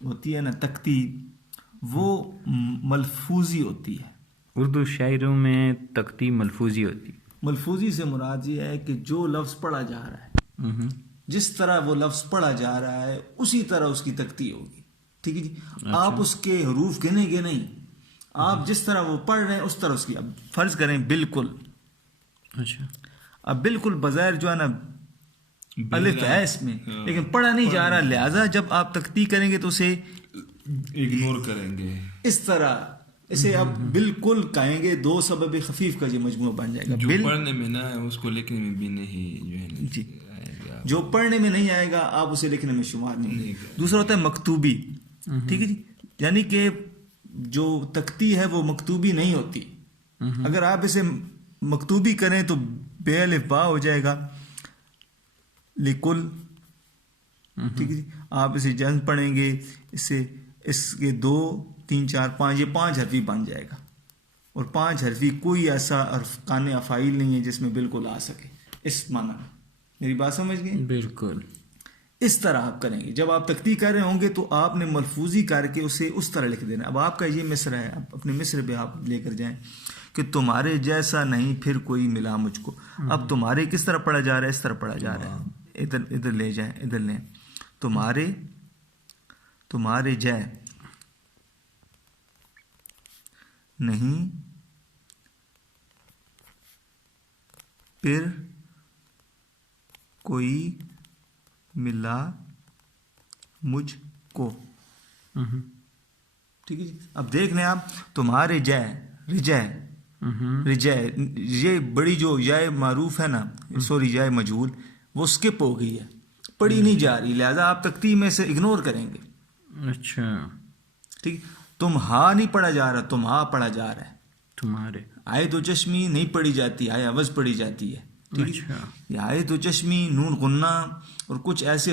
होती है ना तख्ती, वो मलफूजी होती है। उर्दू शायरों में तख्ती मलफूजी होती है। मलफूजी से मुराद ये है कि जो लफ्ज़ पढ़ा जा रहा है, जिस तरह वो लफ्ज़ पढ़ा जा रहा है उसी तरह उसकी तख्ती होगी। ठीक है जी। अच्छा। आप उसके हरूफ गिनेंगे नहीं, आप जिस तरह वो पढ़ रहे हैं उस तरह उसकी। अब फर्ज करें बिल्कुल, अच्छा, अब बिल्कुल बज़ाहिर जो है ना अलिफ है इसमें, लेकिन पढ़ा नहीं जा रहा, लिहाजा जब आप तख्ती करेंगे तो उसे इग्नोर करेंगे इस तरह। इसे अब बिल्कुल कहेंगे दो सबब खफीफ का ये मजमूआ बन जाएगा। जो पढ़ने में ना है उसको लिखने में भी नहीं जो है ना जी, आएगा। जो पढ़ने में नहीं आएगा आप उसे लिखने में शुमार नहीं। दूसरा होता है मकतूबी। ठीक है जी, यानी कि जो तख्ती है वो मकतूबी नहीं होती। अगर आप इसे मकतूबी करें तो बेअलिफ बा हो जाएगा लिकुल। ठीक है जी, आप इसे जन्म पढ़ेंगे, इससे इसके 2 3 4 5 ये 5 हरफी बन जाएगा। और 5 हरफी कोई ऐसा कान अफाइल नहीं है जिसमें बिल्कुल आ सके इस माना में। मेरी बात समझ गए? बिल्कुल। इस तरह आप करेंगे। जब आप तख्ती कर रहे होंगे तो आपने मलफूजी करके उसे उस तरह लिख देना। अब आपका ये मिस्र है, आप अपने मिस्र पे आप लेकर जाएं कि तुम्हारे जैसा नहीं फिर कोई मिला मुझको। अब तुम्हारे किस तरह पढ़ा जा रहा है? इस तरह पढ़ा जा रहा है। इधर इधर ले जाएं, इधर लें। तुम्हारे जय नहीं फिर कोई मिला मुझको। ठीक है जी। अब देख लें आप, तुम्हारे जय रिजय रिजय, ये बड़ी जो जय मारूफ है ना, सॉरी जय मजहूल, वो स्किप हो गई है, पढ़ी नहीं जा रही, लिहाजा आप तख्ती में से इग्नोर करेंगे। अच्छा, ठीक। तुम हा नहीं पढ़ा जा रहा, तुम हा पढ़ा जा रहा है। तुम्हारे आए तो चश्मी नहीं पढ़ी जाती, आए अवज पढ़ी जाती है। ठीक है। अच्छा। आए तो चश्मी नून गुन्ना और कुछ ऐसे